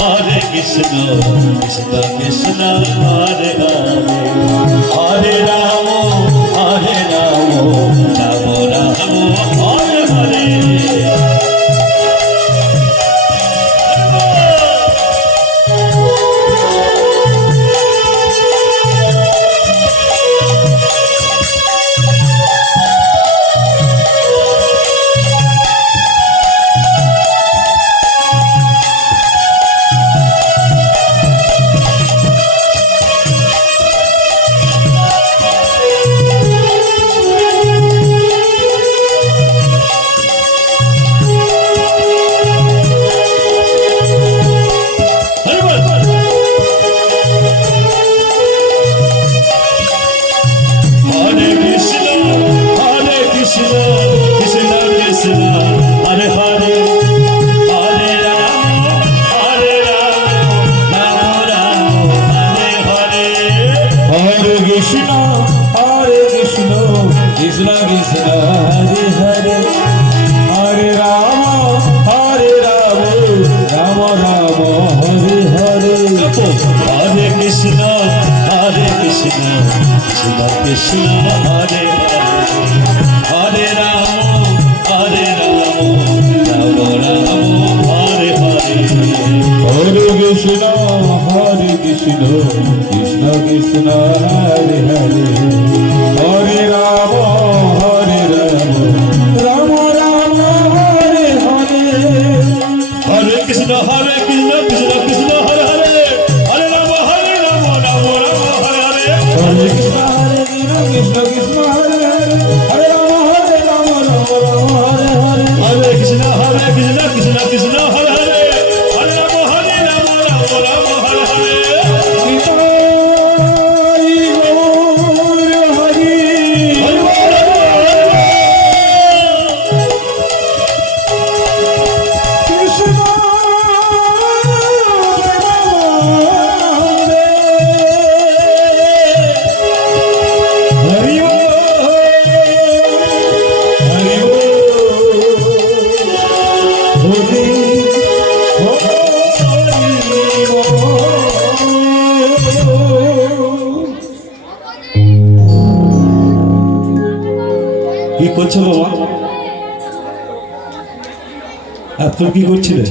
Hare Krishna Krishna Krishna Hare Hare Hare Rama Hare Rama Rama Rama Hare Hare Krishna Hare Hare Rama Hare Rama Rama Rama Hare Hare Hare Krishna Krishna Krishna Hare Hare Hare Rama Hare Rama Rama Rama Hare Hare Hare Krishna Krishna Krishna Hare Hare Hare Rama Rama Rama Hare Hare Hare Krishna Krishna Krishna Hare Hare Hare Rama Rama Rama Hare Hare Hare Krishna Krishna Krishna Hare Hare Hare Rama Rama Rama Hare Hare কি করছো বাবা? আপনি কি করছিলেন?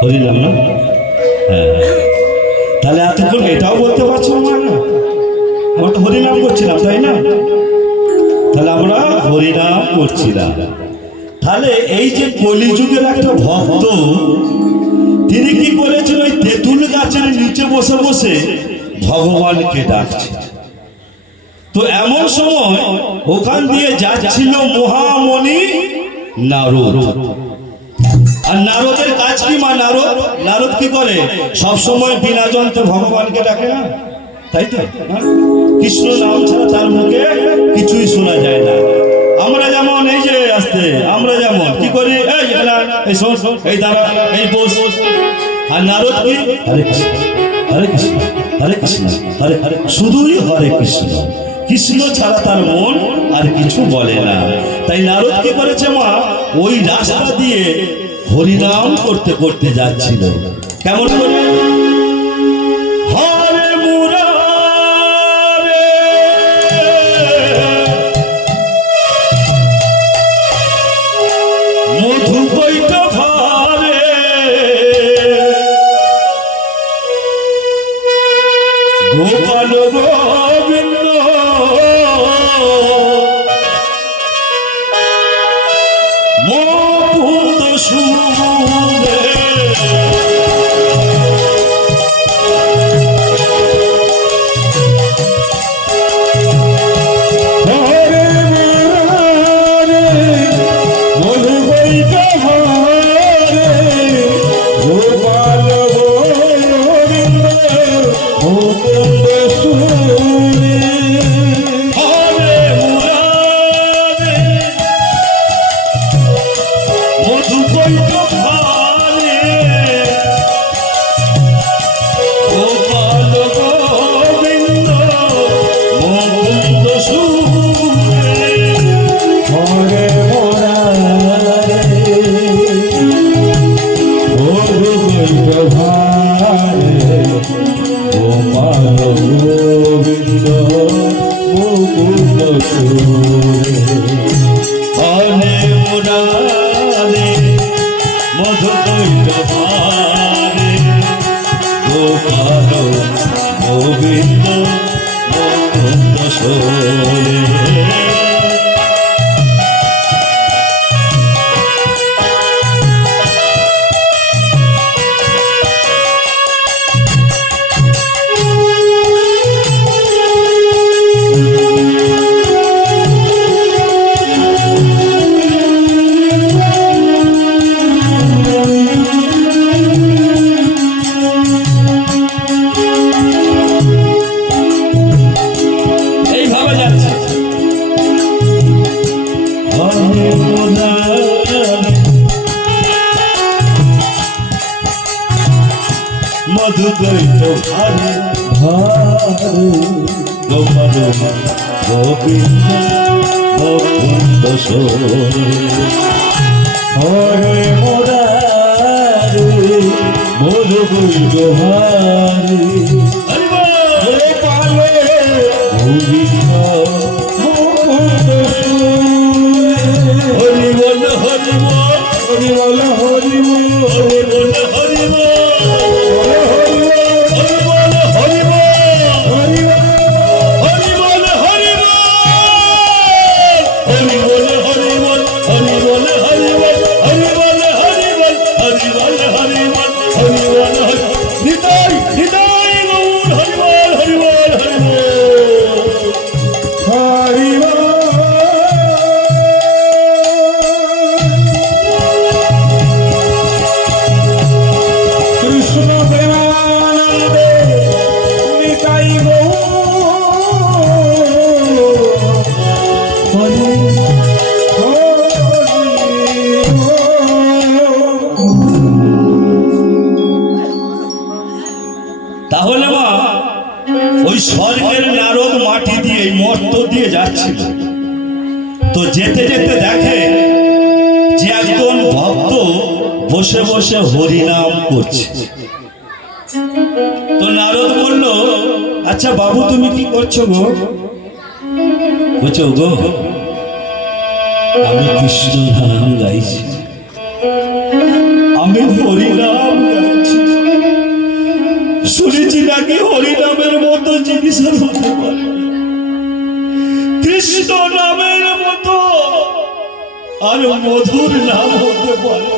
হরিনাম না? হ্যাঁ, তাহলে এতক্ষণ এটাও বলতে পারছো না? আমরা তো হরিনাম করছিলাম, তাই না? তাহলে আমরা হরিনাম করছিলাম। তাহলে এই যে কলিযুগের একটা ভক্ত, তিনি কি করেছেন? ওই তেঁতুল গাছের নিচে বসে বসে ভগবানকে ডাকছে। তো এমন সময় ওখান দিয়ে যাচ্ছিল মহামণি নারদ। আর নারদের কাজ কি মা? নারদ কি করে? সব সময় বিনা যন্ত্রে ভগবানকে ডাকে না, তাই তো? কৃষ্ণ নাম ছাড়া তার মুখে কিছুই শোনা যায় না। আমরা যেমন এই যে আসতে, আমরা যেমন কি করি? এই শোন, এই দাঁড়া, এই বস। আর নারদ কি? হরে কৃষ্ণ হরে কৃষ্ণ হরে কৃষ্ণ হরে হরে, শুধুই হরে কৃষ্ণ। কৃষ্ণ ছাড়া তার মন আর কিছু বলে না। তাই নারদ কি করেছে মা? ওই রাস্তা দিয়ে হরিনাম করতে করতে যাচ্ছিল। কেমন করে? হরে মুরারে মধু কৈট ভারে গোপাল গোবিন্দ মুকুন্দ সুরে মধু কৈট ভারে দৈত ভারে গোপাল গোবিন্দ মুকুন্দ সোরে। মধুদৈত ভারে ভারে গোপাল গোবিন্দ মুকুন্দ সোরে। হরে মুরারে মধুদৈত ভারে গোপাল গোবিন্দ মুকুন্দ সোরে। হরি বল হরি বল হরি বল হরি বল হরি বল হরি বল। তাহলে মা ওই স্বর্গের নারদ মাটি দিয়ে মর্ত দিয়ে যাচ্ছিল, তো যেতে যেতে দেখে যে একজন ভক্ত বসে বসে হরিনাম করছে। তো নারদ বলল, আচ্ছা বাবু তুমি কি করছো গো? বলছো গো আমি কৃষ্ণ নাম গাইছি, আমি হরিনাম গাইছি। শুনেছি নাকি হরিনামের মতো জিনিসের হতে পারে, কৃষ্ণ নামের মতো আর মধুর নাম হতে পারে,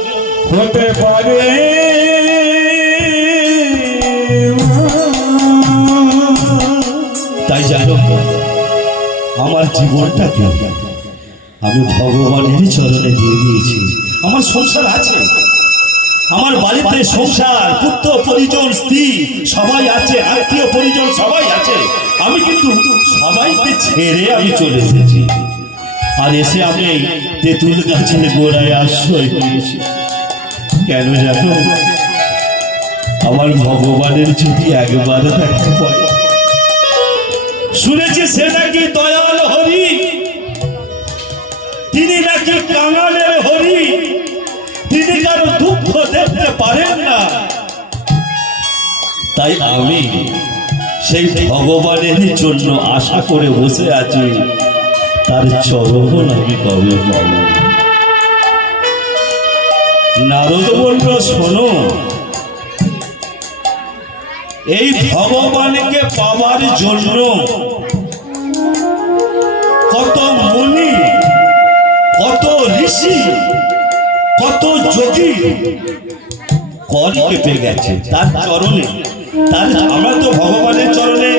হতে পারে। তাই জানো আমার জীবনটাকে আমি ভগবানের চরণে দিয়ে দিয়েছি। আমার সংসার আছে, আমার বাড়িতে সংসার, পুত্র পরিজন, স্ত্রী সবাই আছে, আত্মীয় পরিজন সবাই আছে। আমি কিন্তু সবাইকে ছেড়ে আমি চলে এসেছি, আর এসে আমি তেঁতুল গাছের গোড়ায় আশ্রয় নিয়েছি। কেন জানো? আমার ভগবানের যদি একবার দেখতে পাই। শুনেছি সে নাকি দয়াল হরি, তিনি নাকি কাঙালের হরি, তিনি কারো দুঃখ দেখতে পারেন না। তাই আমি সেই ভগবানের জন্য আশা করে বসে আছি, তার চরণ আমি কবে পাব। নারদ বলল, শোনো, এই ভগবানকে পাওয়ার জন্য কত মুনি, কত ঋষি, কত যোগী কল কেঁপে গেছে তার চরণে। তার আমরা তো ভগবানের চরণে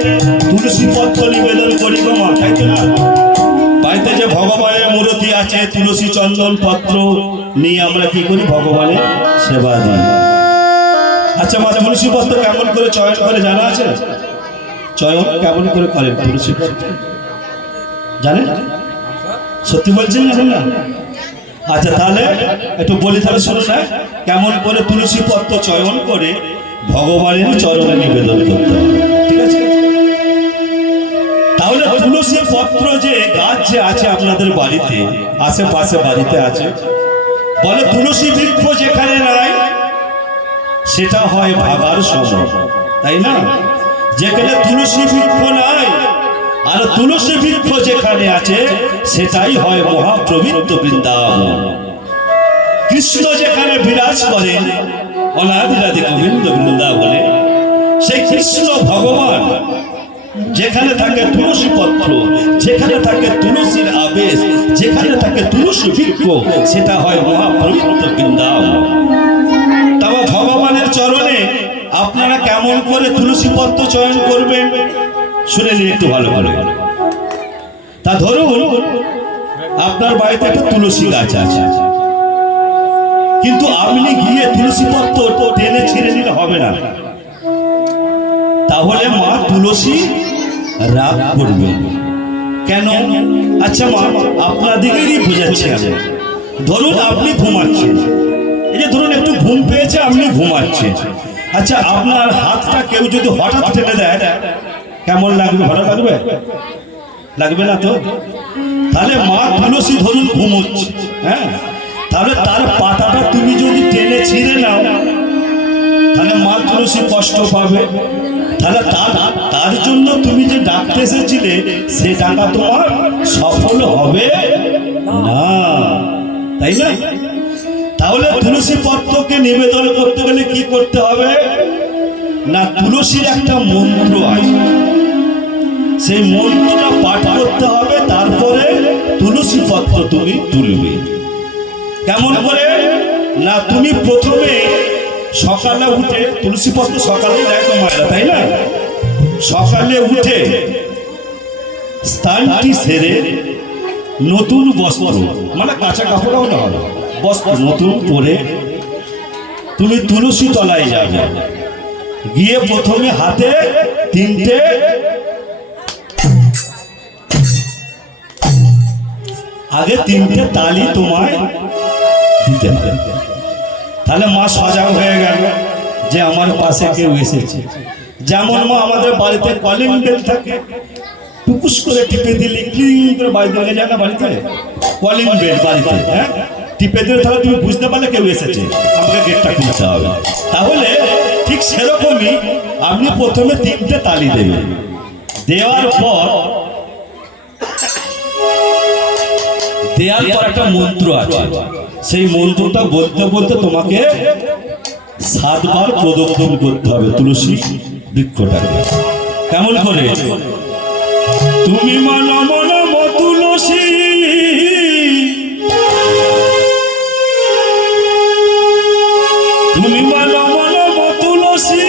তুলসী পত্র নিবেদন করি গো মা, তাই তো না? বাড়িতে যে ভগবানের মূর্তি আছে, তুলসী চন্দন পত্র নিয়ে আমরা কি করি? ভগবানের সেবা দিই। আচ্ছা মা, তুলসী পত্র কেমন করে চয়ন করে জানা আছে? চয়ন কেমন করে করেন তুলসী পত্র জানেন? সত্যি বলছেন না? আচ্ছা তাহলে একটু বলি, তাহলে শুনুন না, কেমন করে তুলসী পত্র চয়ন করে ভগবানের চরণে নিবেদন করতে হবে, ঠিক আছে? তাহলে তুলসী পত্র যে গাছ যে আছে আপনাদের বাড়িতে, আশেপাশে বাড়িতে আছে, বলে তুলসী বৃক্ষ যেখানে নাই সেটা হয় ভাগার সময়, তাই না? যেখানে তুলসী বৃক্ষ নাই আর তুলসী বৃক্ষ যেখানে আছে সেটাই হয় মহাপবিত্র বৃন্দাবন। কৃষ্ণ যেখানে বিরাজ করেন অনাদিরাদি গোবিন্দ বৃন্দাবনে সেই কৃষ্ণ ভগবান যেখানে থাকে তুলসী পত্র, যেখানে থাকে তুলসীর আবেশ, যেখানে থাকে তুলসী বৃক্ষ, সেটা হয় মহাপবিত্র বৃন্দাবন। তবে ভগবানের চরণে আপনারা কেমন করে তুলসী পত্র চয়ন করবেন শুনে নিন একটু ভালো করে। তা ধরুন আপনার বাড়িতে একটা তুলসী গাছ আছে, কিন্তু আপনি গিয়ে তুলসী পত্র টেনে ছিঁড়ে নিলে হবে না, তাহলে মা তুলসী রাগ করবে। কেন? আচ্ছা মা, আপনাদেরই বোঝাচ্ছি আমি। ধরুন আপনি ঘুমাচ্ছেন, এই যে ধরুন একটু ঘুম পেয়েছে, আপনি ঘুমাচ্ছেন। আচ্ছা, আপনার হাতটা কেউ যদি হঠাৎ টেনে দেয় কেমন লাগবে? ভালো লাগবে? লাগবে না তো? তাহলে মা তুলসী ধরুন ঘুমোচ্ছে, হ্যাঁ, তাহলে তার পাতাটা তুমি যদি টেনে ছিঁড়ে নাও তাহলে মা তুলসী কষ্ট পাবে। তাহলে তার জন্য তুমি যে ডাকতে এসেছিলে সে ডাকা তোমার সফল হবে না, তাই না? তাহলে তুলসী পত্রকে নিবেদন করতে গেলে কি করতে হবে না, তুলসীর একটা মন্ত্র আছে, সেই মন্ত্রটা পাঠ করতে হবে, তারপরে তুলসী পত্র তুমি তুলবে। কেমন করে না, তুমি প্রথমে সকালে উঠে, তুলসী পত্র সকালে দেয় তো মায়েরা, তাই না? সকালে উঠে স্নানটি সেরে নতুন বস্ত্র, মানে কাঁচা কাপড়ও না হবে, বস্ত্র নতুন পরে তুমি তুলসী তলায় যাবে, গিয়ে প্রথমে হাতে তিনটে তালি তোমায় দিতে হবে। তাহলে মা সজাগ হয়ে গেল যে আমার পাশে কেউ এসেছে। যেমন মা আমাদের বাড়িতে কলিং বেল থাকে, টুকুস করে টিপে দিলে ক্লিং করে বাড়িতে লেগে যায় না, বাড়িতে কলিং বেল বাড়িতে, হ্যাঁ, টিপে দিলে তাহলে তুমি বুঝতে পারলে কেউ এসেছে, আমাকে গেটটা খুলতে হবে। তাহলে ঠিক সেরকমই আপনি প্রথমে তিনটে তালি দেবেন, দেওয়ার পর একটা মন্ত্র আছে, সেই মন্ত্রটা বলতে বলতে তোমাকে 7 বার প্রদক্ষিণ করতে হবে তুলসী বৃক্ষটাকে। কেমন করে? তুমি মন মন তুলসী, তুমি মন মন তুলসী,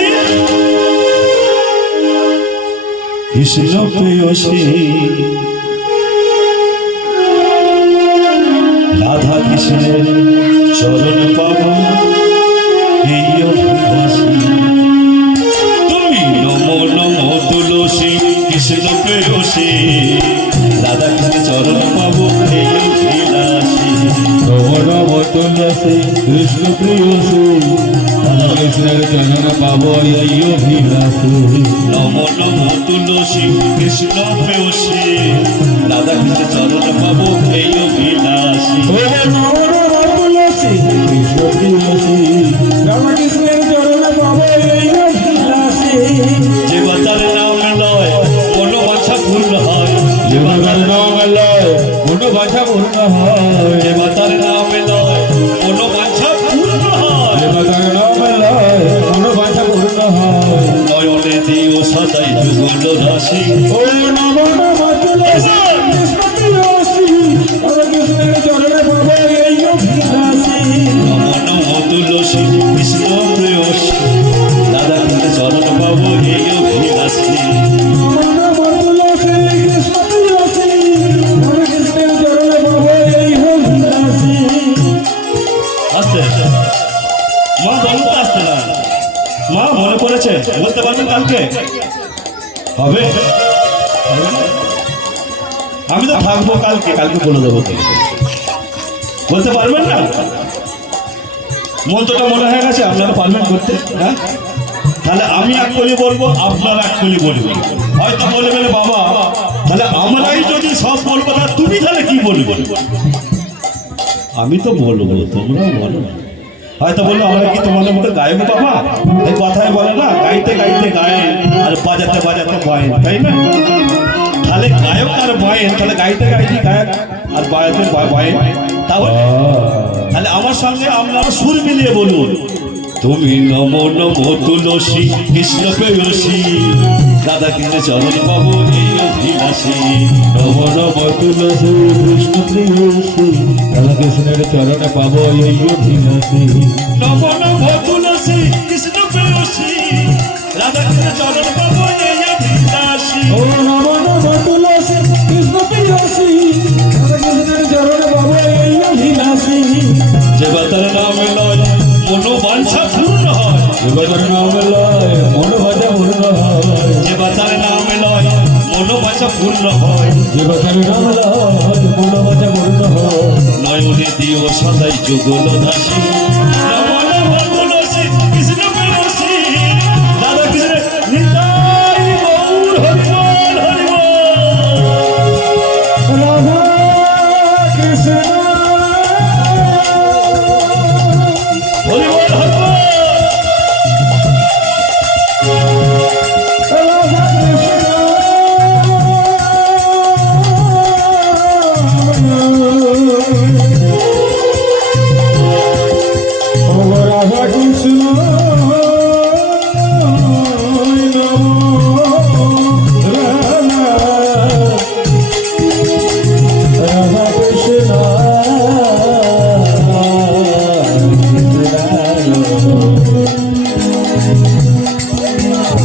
কৃষ্ণ প্রেয়সী, রাধা কৃষ্ণের চরণ পাবো এই অভিলাষী। তুমি নমো নমো তুলসী, কৃষ্ণ প্রেয়সী, রাধা কৃষ্ণের চরণ পাবো এই অভিলাষী। নমো নমো তুলসী, কৃষ্ণ প্রেয়সী, রাধা কৃষ্ণের চরণ পাবো এই অভিলাষী। নমো নমো তুলসী, কৃষ্ণ প্রেয়সী, রাধা কৃষ্ণের চরণ পাবো এই অভিলাষী। নমো নমো তুলসী, কৃষ্ণ প্রেয়সী, রাধা কৃষ্ণের চরণ পাবো এই অভিলাষী। যে বাচ্চার নাম লয় কোনো বাচ্চা পূর্ণ হয়, যে বাচ্চার নাম লয় কোনো বাচ্চা পূর্ণ হয়, যে বাচ্চার নাম লয় কোনো বাচ্চা পূর্ণ হয়, যে বাচ্চার নাম লয় কোনো বাচ্চা পূর্ণ হয়। নয়নে দিও সদাই যুগল রাশি। ও নমো নমো তুলসী, কৃষ্ণ প্রেয়সী, রাধা কৃষ্ণের চরণে পাবো এই অভিলাষী। নমো নমো তুলসী, কৃষ্ণ প্রেয়সী, রাধা কৃষ্ণের চরণ পাবো এই অভিলাষী। নমো নমো তুলসী, কৃষ্ণ প্রেয়সী, রাধা কৃষ্ণের চরণে পাবো এই অভিলাষী। আসতে মা, বলতে আসতে না মা, মনে পড়েছে? বলতে পারবেন কালকে? হবে? আমি তো থাকবো কালকে, কালকে বলে দেবো। বলতে পারবেন না? মন্ত্রটা মনে হয়ে গেছে, আপনারা পারবেন করতে? হ্যাঁ, তাহলে আমি এক কলি বলবো, আপনারা এক কলি বলবেন। হয়তো বলবেন বাবা তাহলে আমরাই যদি সব বলবো তাহলে তুমি তাহলে কি বলবে? আমি তো বলবো, তোমরা বলো। হয়তো বললো আমরা কি তোমাদের মতো গায়ক বাবা? এই কথাই বলে না, গাইতে গাইতে গায়েন আর বাজাতে বাজাতে বায়েন, তাই না? তাহলে গায়ক আর বায়েন, তাহলে গাইতে গাইতে গায়ক আর বাজাতে বায়েন। তাহলে আমার সঙ্গে আপনারা সুর মিলিয়ে বলুন, তুমি নমো নমো তুলসী কৃষ্ণ প্রেয়সী রাধা কৃষ্ণ চরণ পাবো এই অভিলাষী। নমো নমো তুলসী কৃষ্ণ প্রেয়সী রাধাকৃষ্ণের চরণে পাবো এই অভিলাষী। নমো নমো তুলসী কৃষ্ণ প্রেয়সী রাধা কৃষ্ণ চরণ পাবো এই অভিলাষী। ও নমো নমো তুলসী কৃষ্ণ প্রেয়সী রাধাকৃষ্ণের চরণে পাবো এই অভিলাষী। যে বাতার নামে লয় মনোবাঞ্ছা পূর্ণ হয়, যে বাতার নামে লয় মনোবাঞ্ছা পূর্ণ হয়, যে বাতার নামে লয় মনোবাঞ্ছা পূর্ণ হয়, যে বাতার নামে লয় মনোবাঞ্ছা পূর্ণ হয়। নয়নে দিও সদাই যুগল দাসী। নমো নমো তুলসী কৃষ্ণ প্রেয়সী রাধা কৃষ্ণ নিতাই গৌর হরি বল হরি বল। রাধা কৃষ্ণ হরি বল হরি বল। রাধা কৃষ্ণ রাধা কৃষ্ণ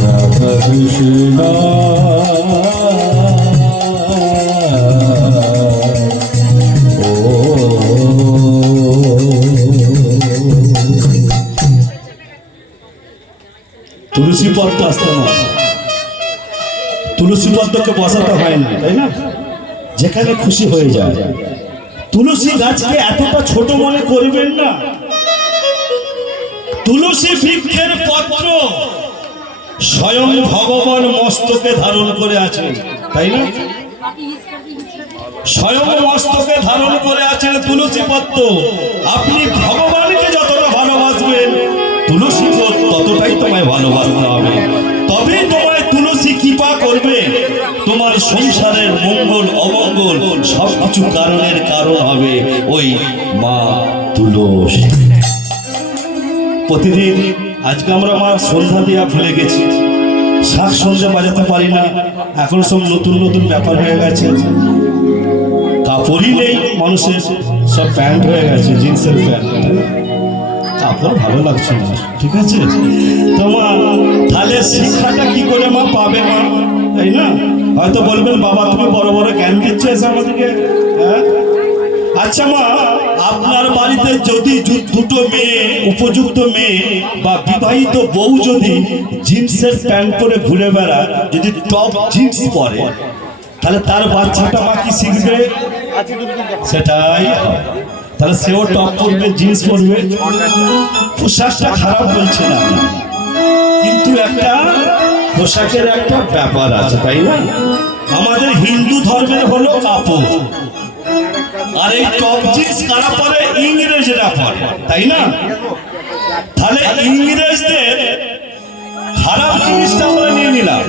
রাধা কৃষ্ণ তুলসী পদ্ম আসতে না, তুলসী পদ্মকে বসাতে হয় না, তাই না? যেখানে খুশি হয়ে যায়। তুলসী গাছকে এতটা ছোট মনে করবেন না। তুলসী বৃক্ষের পত্র স্বয়ং ভগবান মস্তকে ধারণ করে আছেন, তাই না? স্বয়ং মস্তকে ধারণ করে আছেন তুলসী পত্র। আপনি ভগবানকে যতটা ভালোবাসবেন তুলসী ততটাই তোমায় ভালোবাসতে হবে। তবেই তোমায় তুলসী কৃপা করবে। তোমার সংসারের মঙ্গল অমঙ্গল সবকিছু কারণের কারণ হবে ওই মা তুলসী। প্রতিদিন আজকে আমরা মা সন্ধ্যা দেওয়া ভুলে গেছি, শাক সন্ধ্যা বাজাতে পারি না। এখন সব নতুন নতুন ব্যাপার হয়ে গেছে, কাপড়ই নেই মানুষের, সব প্যান্ট হয়ে গেছে, জিন্সের প্যান্ট। কাপড় ভালো লাগছে না, ঠিক আছে? তো মা তাহলে শিক্ষাটা কি করে মা পাবে মা, তাই না? হয়তো বলবেন বাবা তুমি বড় বড় জ্ঞান দিচ্ছে আমাদেরকে, হ্যাঁ? আচ্ছা মা, আপনার বাড়িতে যদি দুটো মেয়ে, উপযুক্ত মেয়ে বা বিবাহিত বউ যদি জিন্সের প্যান্ট পরে ঘুরে বেড়ায়, যদি টপ জিন্স পরে, তাহলে তার বাচ্চাটা মা কি শিখবে? সেটাই, তাহলে সেও টপ পরবে, জিন্স পরবে। পোশাকটা খারাপ বলছে না, কিন্তু একটা পোশাকের একটা ব্যাপার আছে, তাই না? আমাদের হিন্দু ধর্মের হলো কাপড়, আর এই টপ জিন্স কারা পরে? ইংরেজরা পরে, তাই না? তাহলে ইংরেজদের খারাপ জিনিসটা আমরা নিয়ে নিলাম,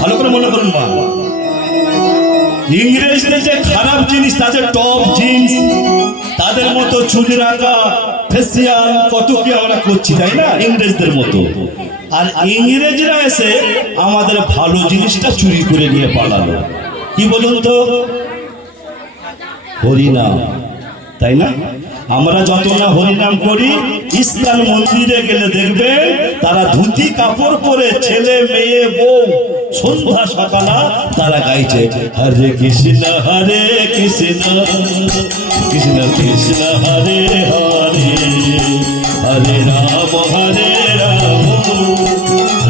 ভালো করে মনে করুন মা। ইংরেজদের যে খারাপ জিনিস, তাদের টপ জিন্স, তাদের মতো চুল রাখা, ফেসিয়াল, কত কি আমরা করছি, তাই না? ইংরেজদের মতো। আর ইংরেজরা এসে আমাদের ভালো জিনিসটা চুরি করে নিয়ে পালালো। কি বলুন তো? হরিনাম, তাই না? আমরা যত না হরিনাম করি, ইস্কন মন্দিরে গেলে দেখবে তারা ধুতি কাপড় পরে, ছেলে মেয়ে বউ, সন্ধ্যা সকালা তারা গাইছে হরে কৃষ্ণ কৃষ্ণ কৃষ্ণ হরে হরে, হরে রাম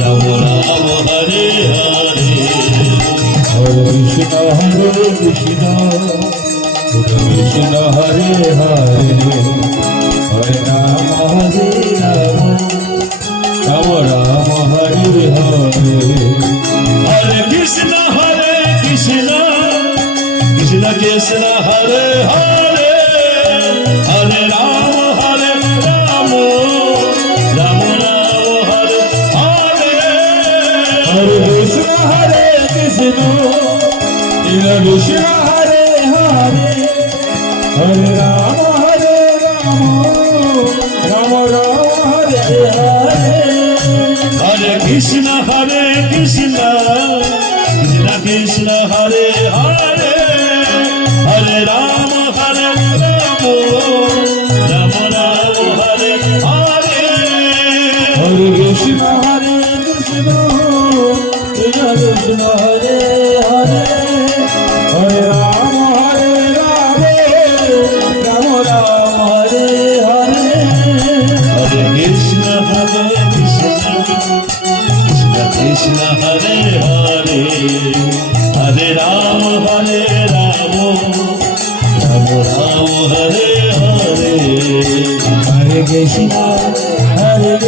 রাম রাম হরে হরে। হরে কৃষ্ণ কৃষ্ণ কৃষ্ণ হরে হরে, হরে রাম রাম রাম হরে হরে। হরে কৃষ্ণ কৃষ্ণ কৃষ্ণ হরে হরে, হরে রাম রাম রাম হরে হরে। হরে কৃষ্ণ কৃষ্ণ কৃষ্ণ হরে হরে, হরে রাম রাম রাম হরে হরে। কৃষ্ণ হরে কৃষ্ণ কৃষ্ণ কৃষ্ণ হরে হরে হরে রাম রাম রাম হরে হরে হরে কৃষ্ণ কৃষ্ণ কৃষ্ণ হরে হরে হরে রাম রাম রাম হরে হরে হরে কৃষ্ণ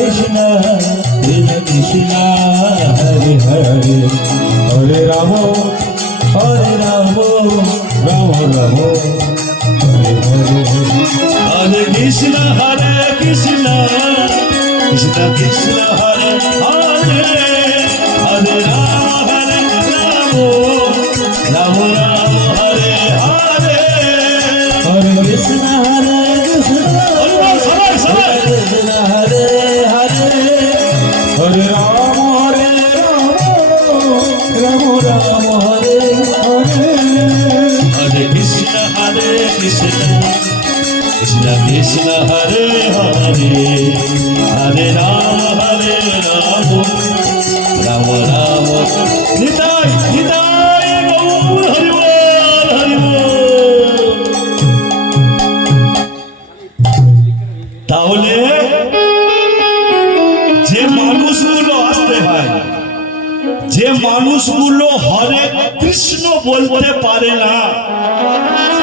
কৃষ্ণ কৃষ্ণ হরে হরে হরে রাম রাম রাম হরে হরে হরে কৃষ্ণ কৃষ্ণ কৃষ্ণ কৃষ্ণ হরে হরে হরে রাম রাম রাম হরে হরে হরে কৃষ্ণ কৃষ্ণ সবাই সবাই কৃষ্ণ হরে হরে হরে রাম রাম রাম হরে হরে হরে কৃষ্ণ কৃষ্ণ কৃষ্ণ কৃষ্ণ হরে হরে হরে রাম রাম রাম নিতাই নিতাই গৌর হরি বল হরি বল। তাহলে যে মানুষগুলো আসতে হয়, যে মানুষগুলো হরে কৃষ্ণ বলতে পারে না,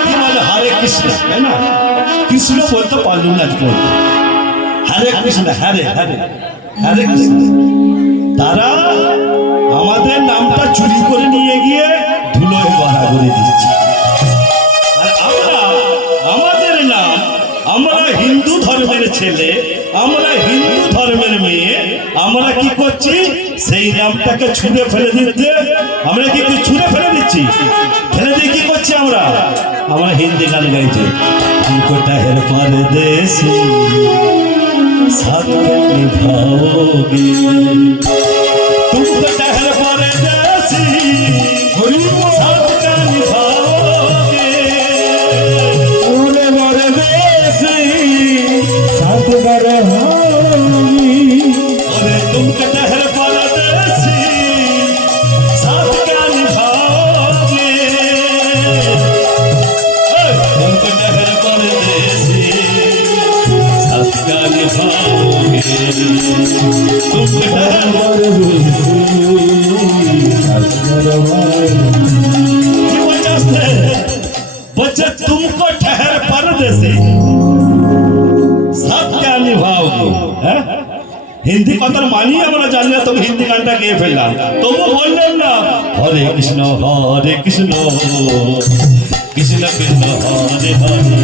কি বলে হরে কৃষ্ণ, তাই না? কৃষ্ণ বলতে পারলো না, হরে কৃষ্ণ হরে হরে হরে কৃষ্ণ, তারা আমাদের নামটা চুরি করে নিয়ে গিয়ে ধুলোয় ভরা করে দিচ্ছে। আর আমরা আমাদের নাম, আমরা হিন্দু ধর্মের ছেলে, আমরা হিন্দু ধর্মের মেয়ে, আমরা কি করছি? সেই নামটাকে ছুঁড়ে ফেলে দিতে, আমরা কি ছুঁড়ে ফেলে দিচ্ছি, ফেলে দিয়ে কি করছি? আমরা আমরা হিন্দি গান গাইছি, हमको ठहर परदेसी साथ निभाओगे, तुमको ठहर परदेसी साथ निभाओगे, ওরে বরে বেশি সাত বারে হরি अरे तुमको ठहर परदेसी साथ क्या निभाओगे, तुमको ठहर परदेसी साथ क्या निभाओगे, तुमको ठहर বরে বেশি সাত বারে কি বলছে? बच्चे तुमको ठहर परदेसी साथ क्या निभाओगे, हैं? হিন্দি কথার মানি আমরা জানি না, তবে হিন্দি গানটা গেয়ে ফেললাম, তবু বললেন না হরে কৃষ্ণ কৃষ্ণ কৃষ্ণ হরে হরে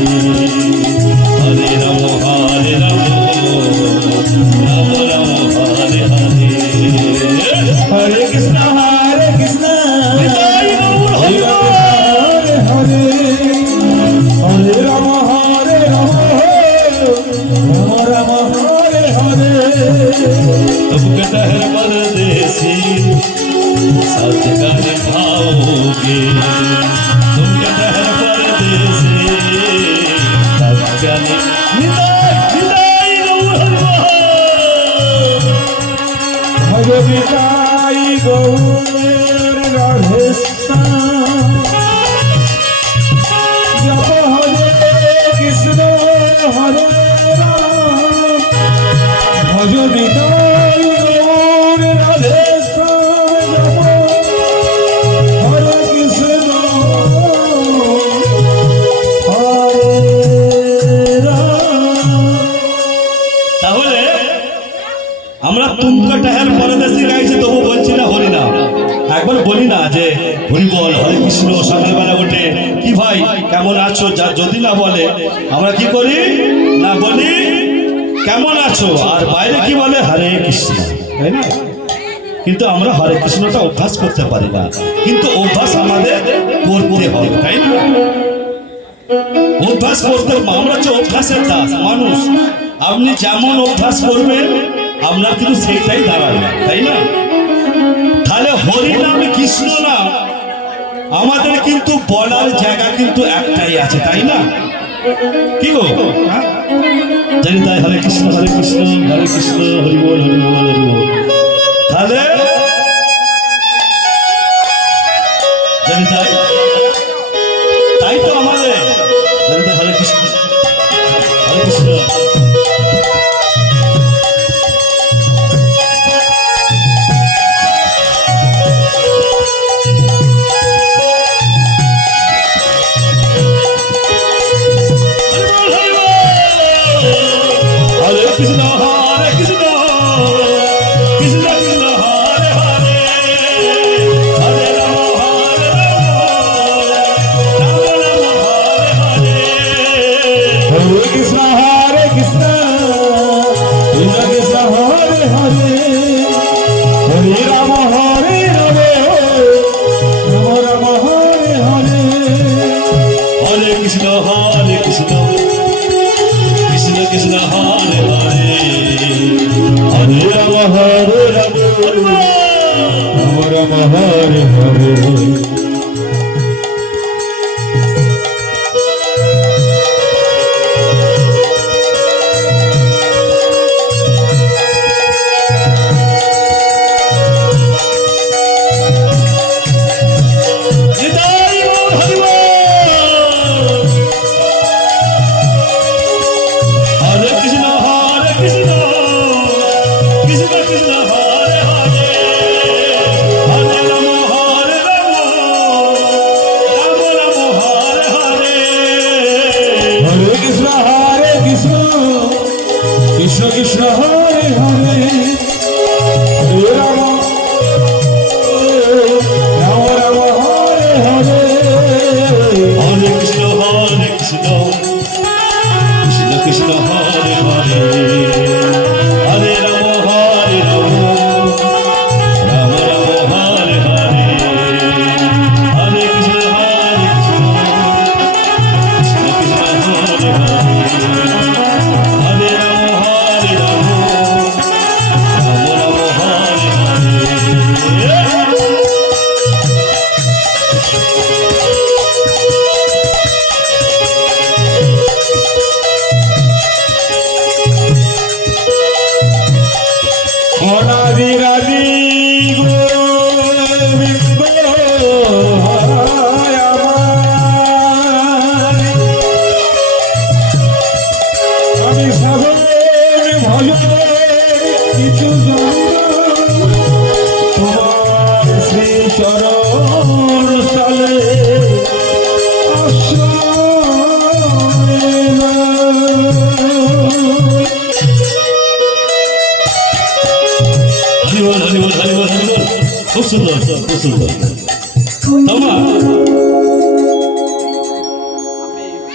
হরে রাম রাম রাম হরে হরে হরে কৃষ্ণ নিতাই গৌর হরি বল। হরে হরে হরে রাম রাম হরে হরে तुमको ठहर परदेसी साथ का निभाओगे, तुमको ठहर परदेसी साथ का निभाई गौर हरि बोल। भज बिताई गौर राधे श्याम जप हरे कृष्ण हरे राम भज बिताई गौर राधे श्याम जप हरे कृष्ण हरे राम। তাহলে আমরা তুমको ठहर परदेसी গাইছি, তবু বলছি না হরি নাম। একবার বলি না যে হরি বল হরে কৃষ্ণ, সকালবেলা উঠে কি ভাই কেমন আছো, যা যদি না বলে আমরা কি করি না বলি কেমন আছো, আর বাইরে কি বলে হরে কৃষ্ণ, তাই না? কিন্তু আমরা হরে কৃষ্ণটা অভ্যাস করতে পারি না, কিন্তু অভ্যাস আমাদের করতে হবে, তাই না? অভ্যাস করতে, আমরা হচ্ছে অভ্যাসের দাস মানুষ, আপনি যেমন অভ্যাস করবেন আপনার কিন্তু সেইটাই দাঁড়াবে, তাই না? তাহলে হরি নাম কৃষ্ণ নাম আমাদের কিন্তু বলার জায়গা কিন্তু একটাই আছে, তাই না? কি গো, হ্যাঁ? জানি তাই। হরে কৃষ্ণ হরে কৃষ্ণ হরি বল হরি বল হরি বল। তাহলে জানি তাই, তাই তো আমাদের জানি তাই। হরে কৃষ্ণ হরে কৃষ্ণ। কৃষ্ণ হরে কৃষ্ণ কৃষ্ণ কৃষ্ণ হরে হরে হরে রাম রাম রাম হরে হরে। হরে কৃষ্ণ কৃষ্ণ কৃষ্ণ হরে হরে হরে রাম রাম রাম হরে হরে। হরে কৃষ্ণ কৃষ্ণ কৃষ্ণ কৃষ্ণ হরে হরে হরে রাম রাম রাম হরে হরে। কৃষ্ণ কৃষ্ণ হরে হরে হরে রাম রাম হরে হরে। হরে কৃষ্ণ কৃষ্ণ কৃষ্ণ হরে হরে হরে রাম রাম রাম হরে হরে হরে কৃষ্ণ কৃষ্ণ কৃষ্ণ হরে হরে হরে রাম রাম হরে হরে। অনাদি রাদি গোবিন্দ হায় আমার। আমি সাধন ভজ কিছু তোমার শ্রী চরণ স্থলে খুব সুন্দর খুব সুন্দর। তোমার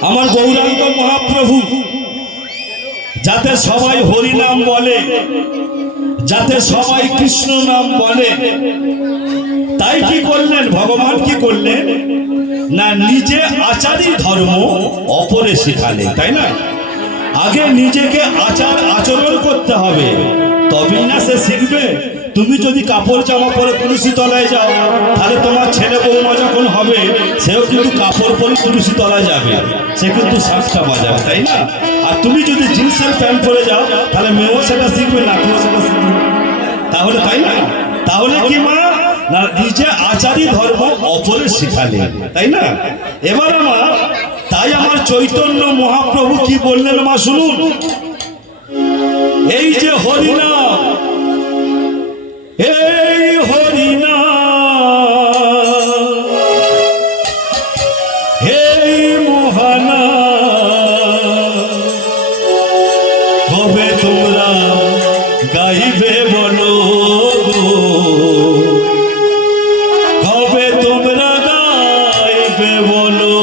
আমার গৌরাঙ্গ মহাপ্রভু যাতে সবাই হরি নাম বলে, যাতে সবাই কৃষ্ণ নাম বলে, তাই কি করলেন ভগবান? কি করলেন না, নিজে আচারই ধর্ম অপরে শেখালেন, তাই না? আগে নিজেকে আচার আচরণ করতে হবে, তবেই না সে শিখবে। তুমি যদি কাপড় জামা পরে তুলসী তলায় যাও, তাহলে তোমার ছেলে বৌমা যখন হবে সেও কিন্তু কাপড় পরে তুলসী তলায় যাবে, সে কিন্তু শাঁখটা বাজাবে, তাই না? আর তুমি যদি জিন্সের প্যান্ট পরে যাও, তাহলে মেয়েও সেটা শিখবে, নাতিও সেটা শিখবে, তাহলে তাই না? তাহলে কি মা না, নিজে আচারই ধর্ম অপরে শিখালে, তাই না? এবার আমার তাই আমার চৈতন্য মহাপ্রভু কি বললেন মা শুনুন। এই যে হরিনাম, এই হরিনাম, এই মহানাম, কবে তোমরা গাইবে বলো, কবে তোমরা গাইবে বলো।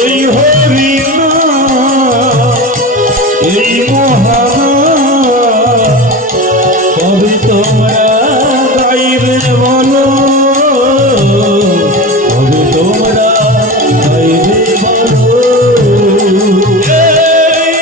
এই হরিনাম, এই মহানাম, কবে তোমরা গাইবে বলো, কবে তোমরা গাইবে বলো। এই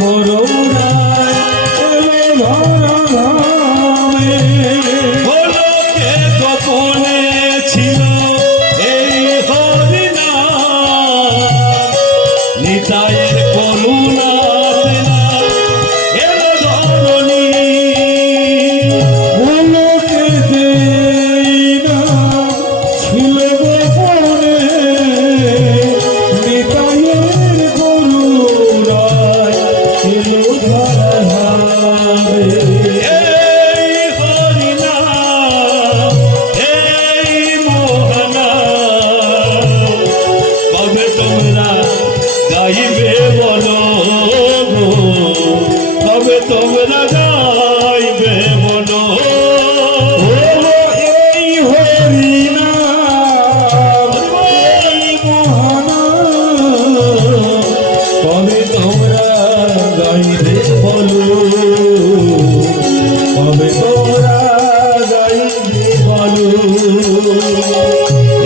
করুণায় এলো ধরা ধামে। গোলকে গোপনে ছিল এই হরিনাম, নিতাইয়ের করুণাতে না এলো ধরণী। গোলকে যেই নাম ছিল গোপনে, নিতাইয়ের করুণায় এলো ধরা ধামে। এই হরিনাম, এই মহানাম, কবে তোমরা গাইবে বলো গো, কবে তোমরা গাইবে বলো। ওলো এই হরিনাম, এই মহানাম, কবে তোমরা গাইবে বলো, কবে তোমরা গাইবে বলো।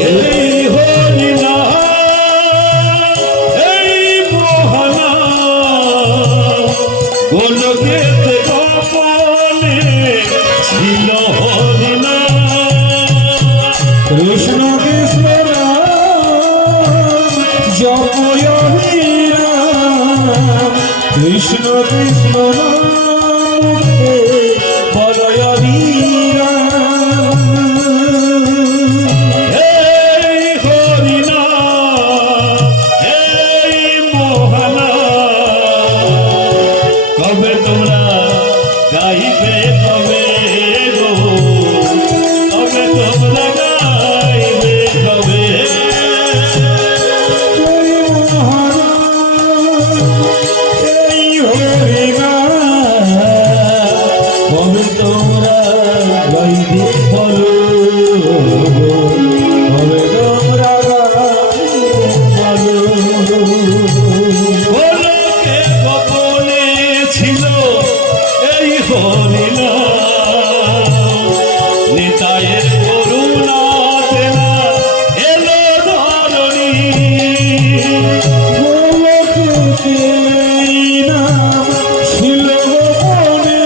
এই হরিনাম, এই মহানাম, গোলকেতে গোপনে ছিল হরিনাম। কৃষ্ণ কৃষ্ণ নাম জপয় হরিনাম, কৃষ্ণ কৃষ্ণ নাম মুখে বলয় হরিনাম। এই হরিনাম, এই মহানাম, কবে তোমরা গাইবে কবে গো, কবে তোমরা গাইবে কবে। এই মহানাম, এই হরিনাম, কবে তোমরা গাইবে বলো, কবে তোমরা গাইবে বলো। গোলকে গোপনে ছিল এই হরিনাম, নিতাইয়ের করুণাতে না এলো ধরণী। গোলকে এই নাম ছিল গোপনে,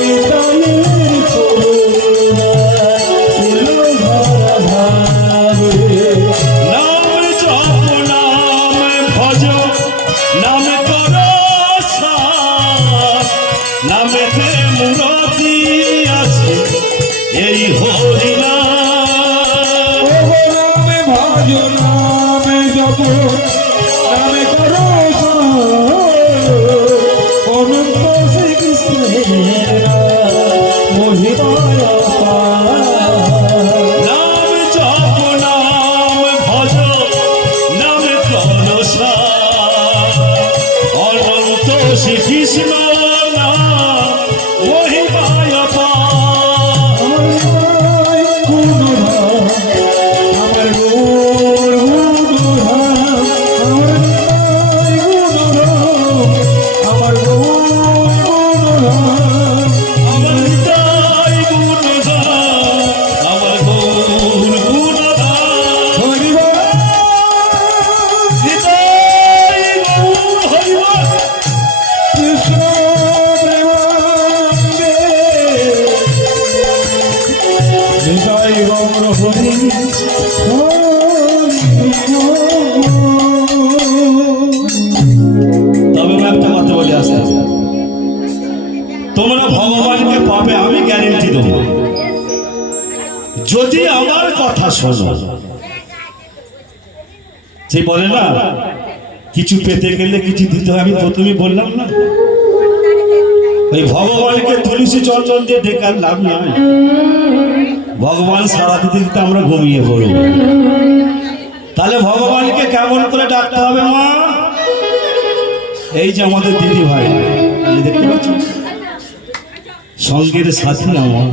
নিতাইয়ের করুণায় এলো ধরা ধামে। নাম জপ নাম ভজ নাম কর সার, নামেতে মূরতি আছে এই হরিনাম। ও নামে ভজ নামে জপ নামে করো অনন্ত শ্রীকৃষ্ণের মহিমায় অপার। নাম জপ নাম ভজ নাম কর সার, অনন্ত শ্রীকৃষ্ণ নাম মহিমায় অপার। আমার গুণধাম, আমার গুণধাম, আমার গুণধাম, আমার নিতাই গুণগান, আমার গৌর গুণগান। হরিবল নিতাই গৌর হরিবল। কৃষ্ণ প্রেমানন্দে, নিতাই গৌর হরি তবে আমি একটা কথা বলে আসতে, তোমরা ভগবানকে পাবে আমি গ্যারেন্টি দেবো, যদি আমার কথা শোনো। সেই বলে না কিছু পেতে গেলে কিছু দিতে হয়, আমি প্রথমে বললাম না, ওই ভগবানকে তুলসী চন্দন দিয়ে ডেকার লাভ নাই। ভগবান সারা দিতে দিতে আমরা ঘুমিয়ে পড়ব। তাহলে ভগবানকে কেমন করে ডাকতে হবে মা? এই যে আমাদের দিদি ভাই, এই যে দেখতে পাচ্ছ সঙ্গের সাথী আমার,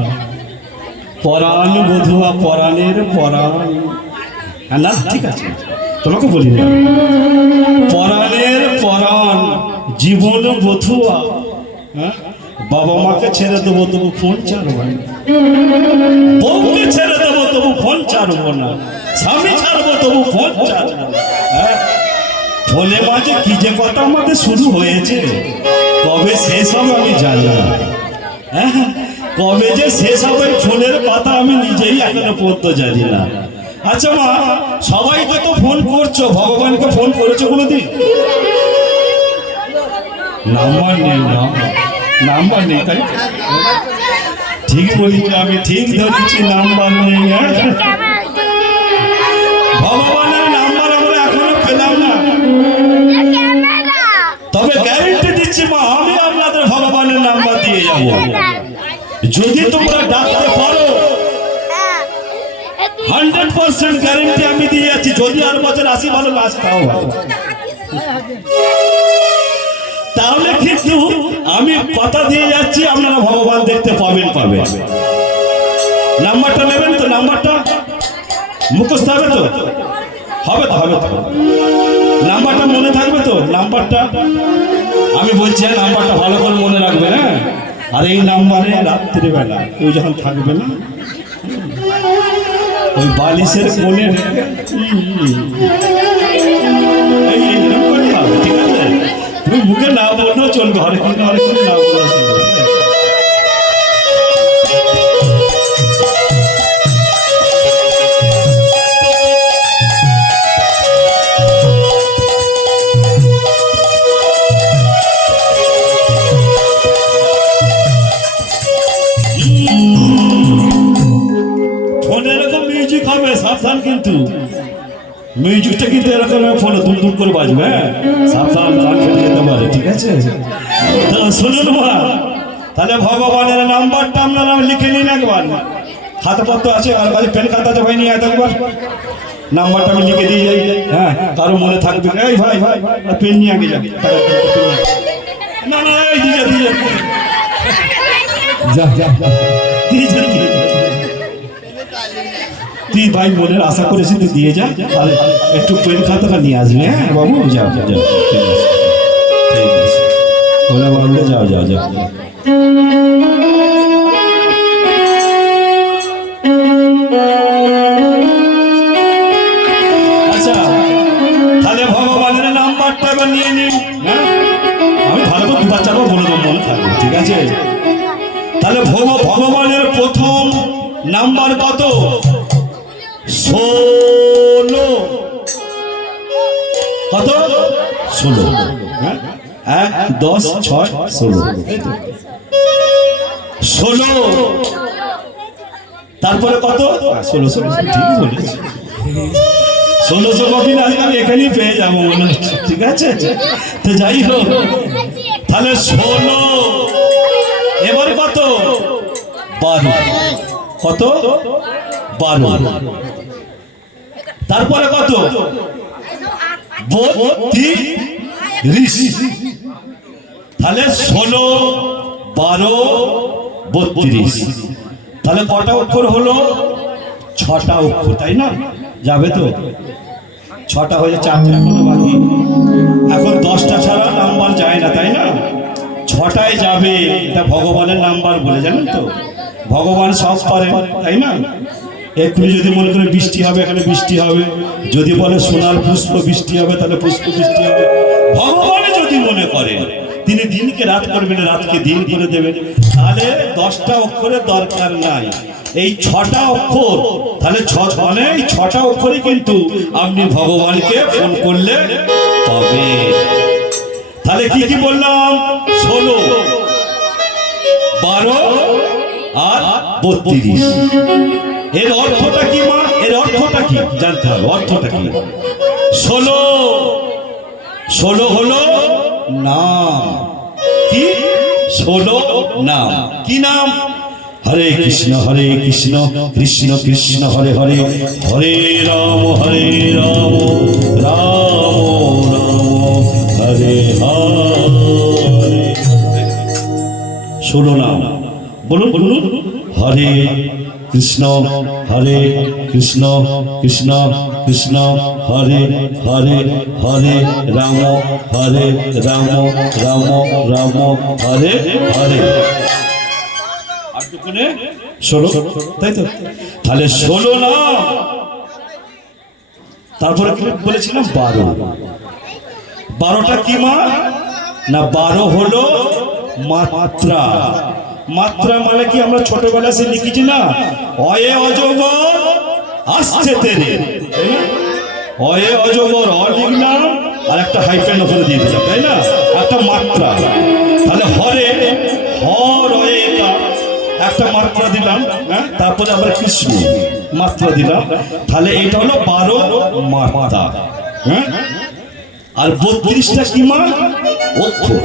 পরাণ বধুয়া পরাণের পরাণ। হ্যাঁ না, ঠিক আছে, তোমাকে বলি না, পরাণের পরাণ জীবন বধুয়া। হ্যাঁ, বাবা মাকে ছেড়ে দেবো তবু ফোন ছাড়বো না, বউকে ছেড়ে দেবো তবু ফোন ছাড়বো না, স্বামী ছাড়বো তবু ফোন ছাড়বো না। হ্যাঁ, ফোনে মাঝে কি যে কথা আমাদের শুরু হয়েছে, কবে শেষ হবে আমি জানি না। হ্যাঁ, কবে যে শেষ হবে ফোনের কথা আমি নিজেই এখনো পর্যন্ত জানি না। আচ্ছা মা, সবাইকে তো ফোন করছো, ভগবানকে ফোন করেছো কোনোদিন? নাম্বার নেই, নাম্বার নেই, তাই ঠিক বলেছি, আমি ঠিক ধরেছি, নাম্বার নেই। ভগবানের নাম্বার আমরা এখনো পেলাম না, তবে গ্যারেন্টি দিচ্ছি মা, আমি আপনাদের ভগবানের নাম্বার দিয়ে যাব। যদি তোমরা ডাকতে পারো 100% গ্যারেন্টি আমি দিয়ে যাচ্ছি, যদি আর বছর 80 ভালো লাশ খাও তাহলে কিন্তু আমি কথা দিয়ে যাচ্ছি আপনারা ভগবান দেখতে পাবেন। নাম্বারটা নেবেন তো? নাম্বারটা মুখস্থ হবে তো? হবে তো, হবে তো। নাম্বারটা মনে থাকবে তো? নাম্বারটা আমি বলছি, নাম্বারটা ভালো করে মনে রাখবেন। হ্যাঁ, আর এই নাম্বারে রাত্রিবেলা কেউ যখন থাকবে না, ওই বালিশের কোণে ঠিক আছে, তুমি মুখে না বললেও চলবে, হরে কৃষ্ণ হরে কৃষ্ণ না বললেও চলবে। ফোনে এরকম মিউজিক হবে, সাবধান কিন্তু। মিউজিকটা কিন্তু এরকম ফোনে দুম দুম করে বাজবে, হ্যাঁ, সাবধান, কান ফেটে যেতে পারে, ঠিক আছে? তো শুনুন মা, তাহলে ভগবানের নাম্বারটা আপনারা লিখে নিন একবার। খাতাপত্র আছে, আর কাছে পেন খাতা আছে ভাই, নিয়ে আয় একবার। নাম্বারটা আমি লিখে দিয়ে যাই, হ্যাঁ, কারো মনে থাকবে। এই ভাই ভাই পেন নিয়ে আগে যাবে। না না, এই দিয়ে তুই ভাই মনের আশা করেছি, তুই দিয়ে যা, আর একটু পেন খাতাটা নিয়ে আসবি। হ্যাঁ বাবু, যাও যাও, ঠিক আছে, ঠিক আছে, বলে বললে যাও যাও যাও। আচ্ছা, তাহলে ভগবানের নাম্বারটা এবার নিয়ে নিন। হ্যাঁ, আমি ভালো করে দুবার চারবার বলে দেবো, মনে থাকবে, ঠিক আছে? তাহলে ভগবানের প্রথম নাম্বার কত? 16। কত? 16। 1 10 6 16 16। তারপরে কত? 16 ঠিক বলেছি, 1600 কপি না আমি এখানেই পেয়ে যাবো মনে হচ্ছে, ঠিক আছে? তো যাই হোক, তাহলে 16, এবার কত? 12। কত? 12। তারপরে কত? 32। তাহলে 16 12 32, তাহলে কটা অক্ষর হলো? 6টা অক্ষর, তাই না? যাবে তো? 6টা হয়ে 4টা এখনো বাকি। এখন 10টা ছাড়া নাম্বার যায় না, তাই না? 6টায় যাবে, এটা ভগবানের নাম্বার বলে, জানেন তো? ভগবান সব পারেন, তাই না? এক্ষুনি যদি মনে করে বৃষ্টি হবে, এখানে বৃষ্টি হবে। যদি বলে সোনার পুষ্প বৃষ্টি হবে, তাহলে পুষ্প বৃষ্টি হবে। ভগবান যদি মনে করে তিনি দিনকে রাত করবেন, রাতকে দিন করে দেবেন, তাহলে 10টা অক্ষরের দরকার নাই, এই 6টা অক্ষর। তাহলে মানে এই 6টা অক্ষরে কিন্তু আপনি ভগবানকে ফোন করলে তবে। তাহলে কি কি বললাম? 16 12 আর 32। এর অর্থটা কি মা? এর অর্থটা কি জানতে হবে, অর্থটা কি? 16 হলো নাম। কি? 16 নাম। কি নাম? হরে কৃষ্ণ কৃষ্ণ কৃষ্ণ হরে হরে, হরে রাম রাম রাম হরে হরে। 16 নাম বলুন, বলুন। হরে কৃষ্ণ কৃষ্ণ কৃষ্ণ কৃষ্ণ হরে হরে, হরে রাম রাম রাম হরে হরে। 16, তাই তো? তাহলে 16 নাম। তারপরে বলেছিলাম 12। 12টা কি মা না 12 হলো মাত্রা। মাত্রা মানে কি আমরা ছোটবেলা সে লিখেছি না, অয়ে অজগর আসছে তেরে, তাই না? অয়ে অজগর অ লিখলাম আর একটা হাইফেন ওখানে দিয়ে দিলাম, তাই না? একটা মাত্রা। তাহলে হরে হর অয়ে একটা মাত্রা দিলাম, হ্যাঁ, তারপরে আবার কৃষ্ণ মাত্রা দিলাম। তাহলে এটা হলো 12 মাত্রা, হ্যাঁ। আর 32টা কি মা অক্ষর।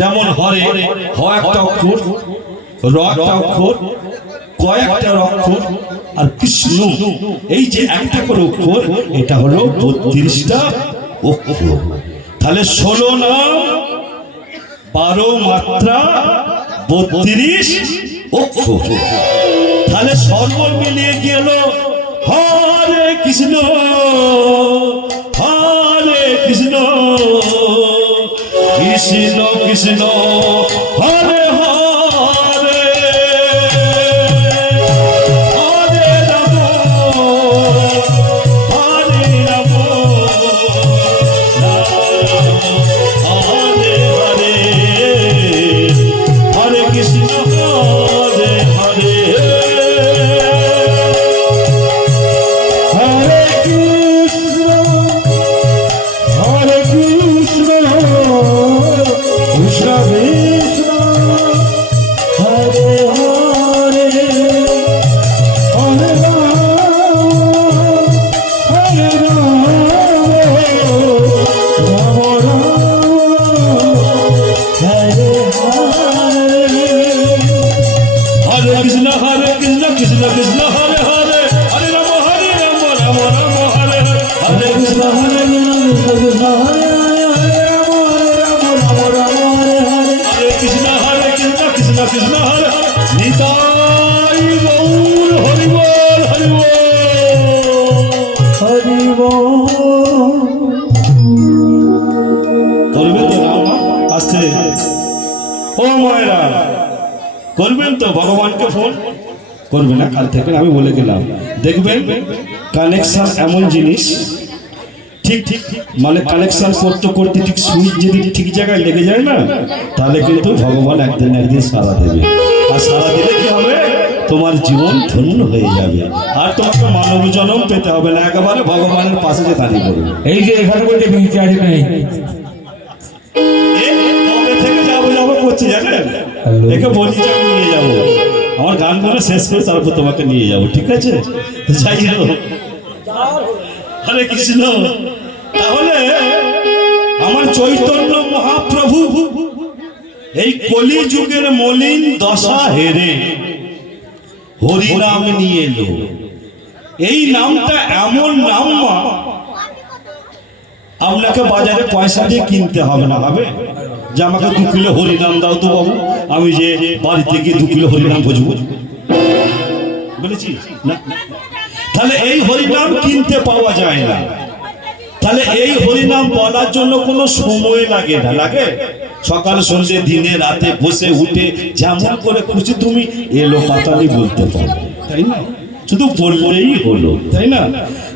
যেমন হরে হ একটা অক্ষর, র একটা অক্ষর, ক একটা অক্ষর, আর কৃষ্ণ এই যে একটা করে অক্ষর, এটা হলো 32টা অক্ষর। তাহলে 16 নাম 12 মাত্রা 32 অক্ষর। তাহলে সর্ব মিলিয়ে গেল হরে কৃষ্ণ হরে কৃষ্ণ কৃষ্ণ কৃষ্ণ হরে হরে হরে রাম হরে রাম হরে হরে হরে কৃষ্ণ হরে হরে হরে কৃষ্ণ হরে কৃষ্ণ কৃষ্ণ কৃষ্ণ হরে হরে হরে রাম হরে রাম রাম রাম হরে হরে হরে কৃষ্ণ কৃষ্ণ কৃষ্ণ হরে হরে হরে রাম রাম রাম হরে হরে হরে কৃষ্ণ হরে কৃষ্ণ হরে হরে কৃষ্ণ কৃষ্ণ কৃষ্ণ হরে নিতাই গৌর হরি বল হরি বল। হরি করবেন তো না আসতে ও মায়েরা, করবেন তো ভগবানকে ফোন করবে না কাল থেকে, আমি বলে গেলাম। দেখবেন কানেকশন এমন জিনিস, ঠিক ঠিক মানে কানেকশন করতে করতে ঠিক সুইচ যদি ঠিক জায়গায় লেগে যায় না, তাহলে কিন্তু ভগবান একদিন একদিন সাড়া দেবে। আর সাড়া দিলে কি হবে, তোমার জীবন ধন্য হয়ে যাবে, আর তোমাকে মানব জন্ম পেতে হবে না, একেবারে ভগবানের পাশে যে দাঁড়িয়ে পড়বে। এই যে এখানে বলতে বিচারি নেই কবে থেকে যাবো যাবো করছে জানেন, একে বলি যে আমি নিয়ে যাবো, আমার গানগুলো শেষ করে তারপর তোমাকে নিয়ে যাবো, ঠিক আছে? যাই হোক, হরে কৃষ্ণ। তাহলে আমার চৈতন্য মহাপ্রভু এই কলি যুগের মলিন দশা হেরে হরিনাম নিয়ে এলো। এই নামটা এমন নাম মা, আপনাকে বাজারে পয়সা দিয়ে কিনতে হবে না, হবে যে আমাকে 2 কিলো হরিনাম দাও তো বাবু, আমি যে বাড়িতে গিয়ে 2 কিলো হরিনাম বুঝবো, বলেছি না? তাহলে এই হরিনাম কিনতে পাওয়া যায় না। তাহলে এই হরিনাম বলার জন্য কোনো সময় লাগে না, লাগে? সকাল সন্ধ্যে দিনে রাতে বসে উঠে যেমন করে খুশি তুমি এলো পাতালি বলতে পারো, তাই না? শুধু বললেই হলো, তাই না?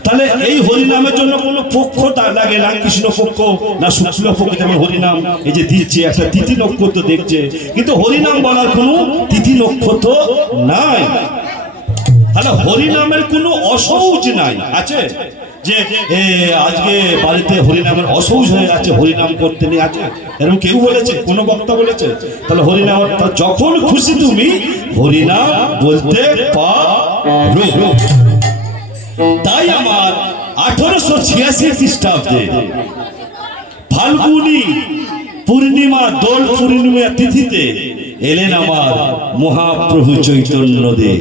তাহলে এই হরিনামের জন্য কোনো পক্ষ লাগে না, কৃষ্ণ পক্ষ না শুক্ল পক্ষ। যেমন হরিনাম এই যে দিচ্ছে একটা তিথি নক্ষত্র দেখছে, কিন্তু হরিনাম বলার কোনো তিথি নক্ষত্র নাই। তাহলে হরিনামের কোনো অসৌচ নাই, আছে যে আজকে বাড়িতে হরিনামের অসৌচ হয়ে আছে, হরিনাম করতে নেই, আছে এরকম কেউ বলেছে? কোনো বক্তা বলেছে? তাহলে হরিনাম যখন খুশি তুমি হরিনাম বলতে পারো। তাই আমার 1886 খ্রিস্টাব্দে ফাল্গুনী পূর্ণিমা দোল পূর্ণিমা তিথিতে এলেন আমার মহাপ্রভু চৈতন্য দেব।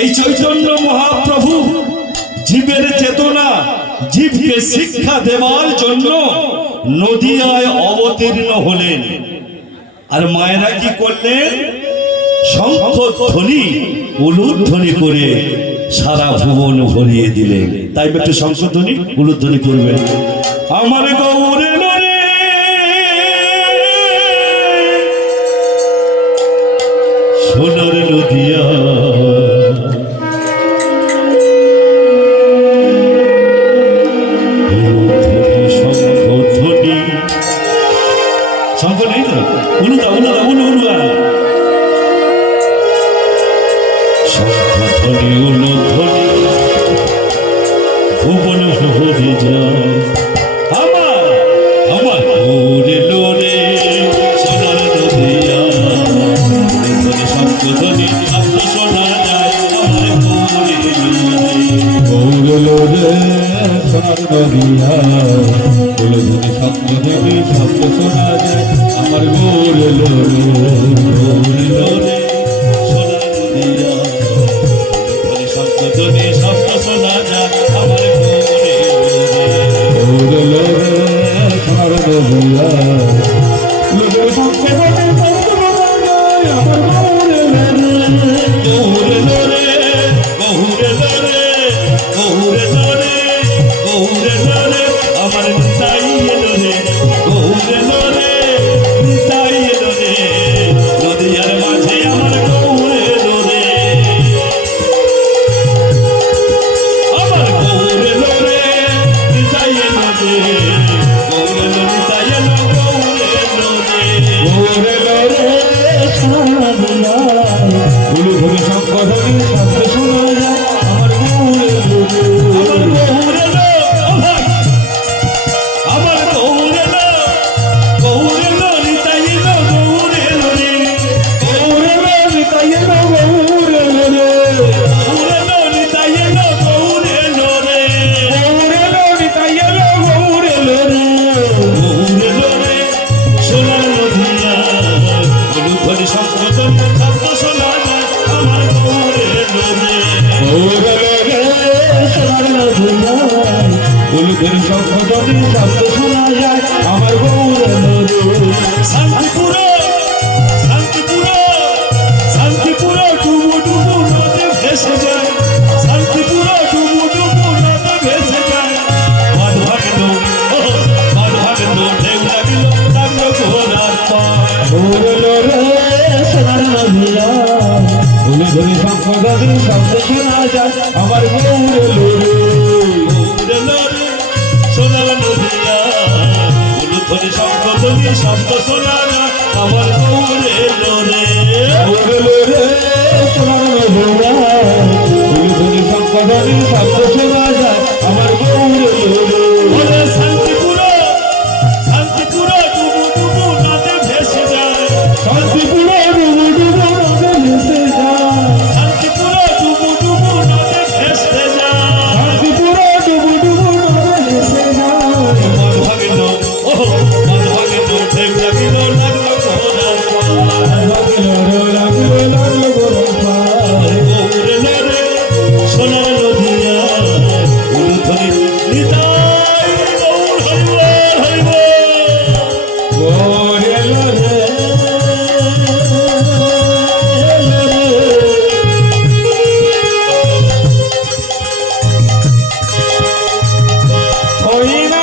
এই চৈতন্য মহাপ্রভু জীবের চেতনা, জীবকে শিক্ষা দেওয়ার জন্য নদিয়ায় অবতীর্ণ হলেন। আর মায়েরা কি করলেন? শঙ্খ ধ্বনি উলুধ্বনি করে সারা ভুবন ভরিয়ে দিলেন। তাই একটু শঙ্খ ধ্বনি উলুধ্বনি করবেন। আমার গৌরে নরে সোনার নদিয়া, দেবী শব্দ শোনা যায় আমার গৌর লোরে লোরে সোনার নদিয়া হরি শব্দ যদি শব্দ শোনা যায় আমার গোরে গৌর লোরে সোনার নদিয়া লোরে শব্দ শোনা যায় আমার গৌর লোরে গৌরে লোরে গৌরে লোরে গৌরে লোরে গৌরে লোরে আমার নিতাই এলো রে গৌরে লোরে নিতাই এলো রে নদিয়ার মাঝে আমার গৌরে লোরে আমার গৌরে লোরে নিতাই এলো রে গৌরে লো নিতাই এলো গৌরে লোরে গৌর লোরে সোনার নদিয়া গুরু ধরে শঙ্করী শব্দ শোনা যায় আমার গৌর লোরে আমার গৌরে লো গৌরে লো নিতাই এলো গৌরে লোরে গৌর লোরে তাই গৌর লোরে গৌরে লো নিতাই এলো গৌরে লোরে গৌর লোরে তাই গৌর লোরে গৌরে লোরে সোনার নদিয়া হলুদ হলি সংস্কৃত শব্দ শোনা যায় আমার গৌরে লোরে গৌর লোরে সোনার নদিয়া গুরু ধরে শঙ্করী শব্দ শোনা যায় আমার গৌর লোরে শান্তিপুর শান্তিপুর শান্তিপুর ডুবু ডুবু নদে ভেসে যায় শান্তিপুর ডুবু ডুবু নদে ভেসে যায় বাদ ভাগলো বাদ ভাগলো ঢেউ লাগলো ঘোড়ার পায় গৌর লোরে সোনার নদিয়া গুরু ধরে শঙ্করী শব্দ শোনা যায় আমার গৌর লোরে গৌরে লোরে সোনার নদিয়া হলুদ হলি সংকটনী শব্দ শোনা যায় আমার গৌরে লোরে গৌর লোরে সোনার নদিয়া গুরু ধরে শঙ্করী শব্দ শোনা যায় আমার গৌর লোরে ওরে শান্তিপুর শান্তিপুর ডুবু ডুবু নদে ভেসে যায় শান্তিপুর ডুবু ডুবু নদে ভেসে যায় শান্তিপুর ডুবু ডুবু নদে ভেসে যায় শান্তিপুর ডুবু ডুবু নদে ভেসে যায় মন ভাগিলো মন ভাগিলো ঢেউ লাগিলো লাগলো ঘোড়ার পায় লাগলো লাগলো লাগলো গোরা পায় গৌরে লোরে সোনার নদিয়া হলুদ হলি নিতাই গৌর হরিবল হরিবল গৌর লোরে ওই না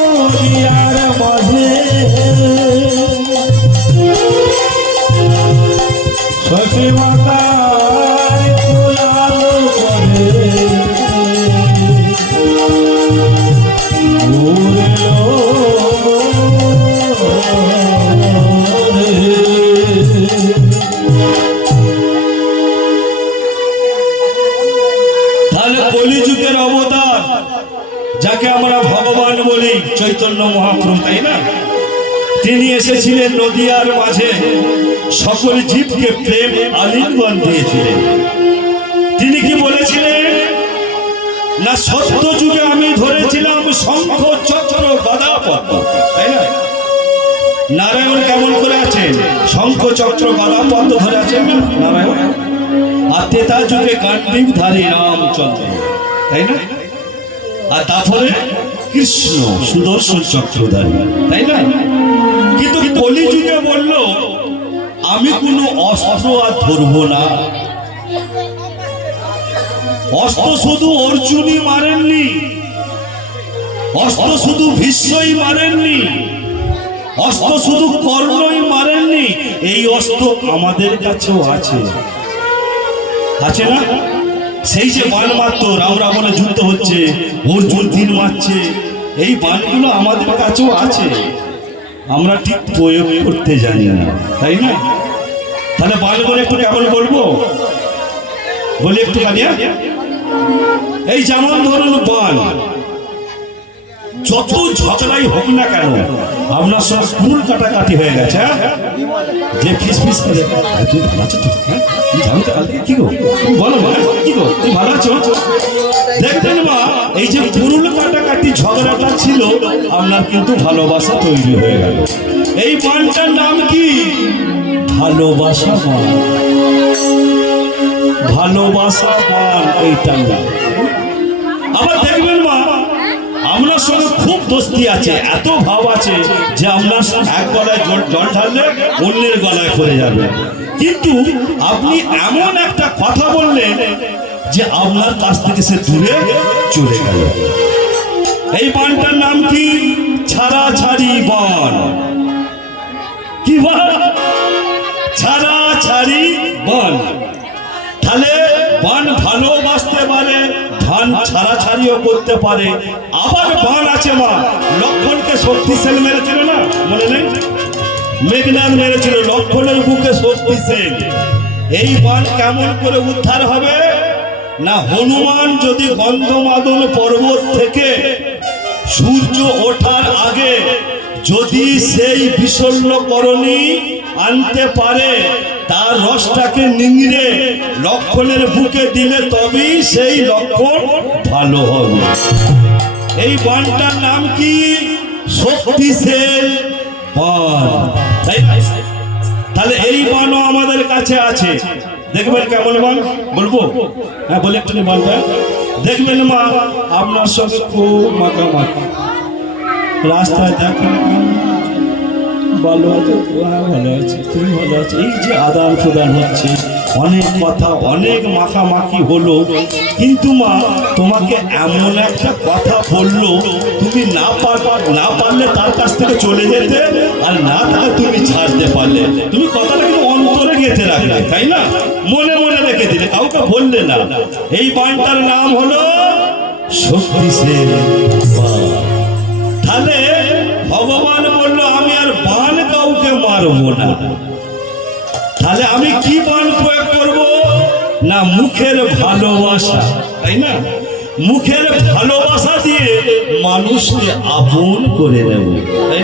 নদিয়ার মাঝে শশী মাতার কোলালো করে তাহলে কলিযুগের অবতার যাকে আমরা ভগবান বলি চৈতন্য মহাপ্রভু, তাই না? তিনি এসেছিলেন নদিয়ার মাঝে সকল জীবকে প্রেম আলিঙ্গন দিয়েছিলেন। তিনি কি বলেছিলেন না, সত্য যুগে আমি ধরেছিলাম শঙ্খ চক্র গদা পদ্ম, তাই না? নারায়ণ কেমন করে আছেন? শঙ্খ চক্র গদা পদ্ম ধরে আছেন না নারায়ণ। আর তেতা যুগে গান্ডীব ধারী রামচন্দ্র, তাই না? আর তারপরে কৃষ্ণ সুদর্শন চক্রধারী, তাই না? কিন্তু কলিযুগে বলল আমি কোনো অস্ত্র আর ধরবো না। অস্ত্র শুধু অর্জুনই মারেননি, অস্ত্র শুধু ভীষ্মই মারেননি, অস্ত্র শুধু কর্ণই মারেননি, এই অস্ত্র আমাদের কাছেও আছে, আছে না? সেই যে বাণ মারতো, রাম রাবণে যুদ্ধ হচ্ছে, অর্জুন তীর মারছে, এই বাণগুলো আমাদের কাছেও আছে, আমরা ঠিক প্রয়োগ করতে জানি না, তাই না? তাহলে বাণগুলো একটু কেমন বলবো, বলি একটু কানিয়া। এই যেমন ধরুন বাণ, যত ঝগড়াই হোক না কেন আপনার সব কুল কাটাকাটি হয়ে গেছে, যে ফিস ফিস করে তুই ভালো আছো তো, তুমি জানো তো কালকে কি গো, তুমি বলো মা কি গো, তুমি ভালো আছো? দেখবেন মা এই যে পুরুল কাটাকাটি ঝগড়াটা ছিল, আপনার কিন্তু ভালোবাসা তৈরি হয়ে গেল। এই বানটার নাম কি? ভালোবাসা বান। ভালোবাসা বান এইটার নাম। আবার দেখবেন মা, আপনার সঙ্গে খুব দোস্তি আছে, এত ভাব আছে যে আপনার এক গলায় জল ঢাললে অন্যের গলায় পড়ে যাবে, কিন্তু আপনি এমন একটা কথা বললেন যে আপনার কাছ থেকে সে দূরে চলে গেল। এই বানটার নাম কি? ছাড়াছাড়ি বান। কি বান? ছাড়াছাড়ি বান। তাহলে বান ভালোবাসতে পারে, ধান ছাড়াছাড়িও করতে পারে। আবার বান আছে মা, লক্ষণকে শক্তিশাল মেরেছিল না, মনে নেই? মেঘনাদ মেরেছিল লক্ষণের বুকে শক্তিশাল। এই বান কেমন করে উদ্ধার হবে না, হনুমান যদি গন্ধমাদন পর্বত থেকে সূর্য ওঠার আগে যদি সেই বিশল্যকরণী আনতে পারে, তার রসটাকে নিংড়ে লক্ষণের বুকে দিলে তবেই সেই লক্ষণ ভালো হবে। এই বানটার নাম কি? শক্তিশাল বান। তাহলে এই বানও আমাদের কাছে আছে। দেখবেন কেমন বান বলবো? হ্যাঁ বলে একটু বানটা দেখবেন মা, আপনার সঙ্গে খুব মাখামাখি, রাস্তায় দেখেন ভালো আছে, ভালো আছে, তুমি ভালো আছে, এই যে আদান প্রদান হচ্ছে, অনেক কথা, অনেক মাখামাখি হলো, কিন্তু মা তোমাকে এমন একটা কথা বললো, তুমি না পারলে তার কাছ থেকে চলে যেতে, আর না তাকে তুমি ছাড়তে পারলে, তুমি কথাটা কিন্তু অন্তরে গেঁথে রাখলে, তাই না? মনে মনে রেখে দিলে, কাউকে বললে না। এই বানটার নাম হলো শক্তিশাল বান। তাহলে ভগবান বললো আমি আর বান কাউকে মারবো না। তাহলে আমি কি বান প্রয়োগ করবো না, মুখের ভালোবাসা, তাই না? মুখের ভালোবাসা দিয়ে মানুষকে আপন করে নেব।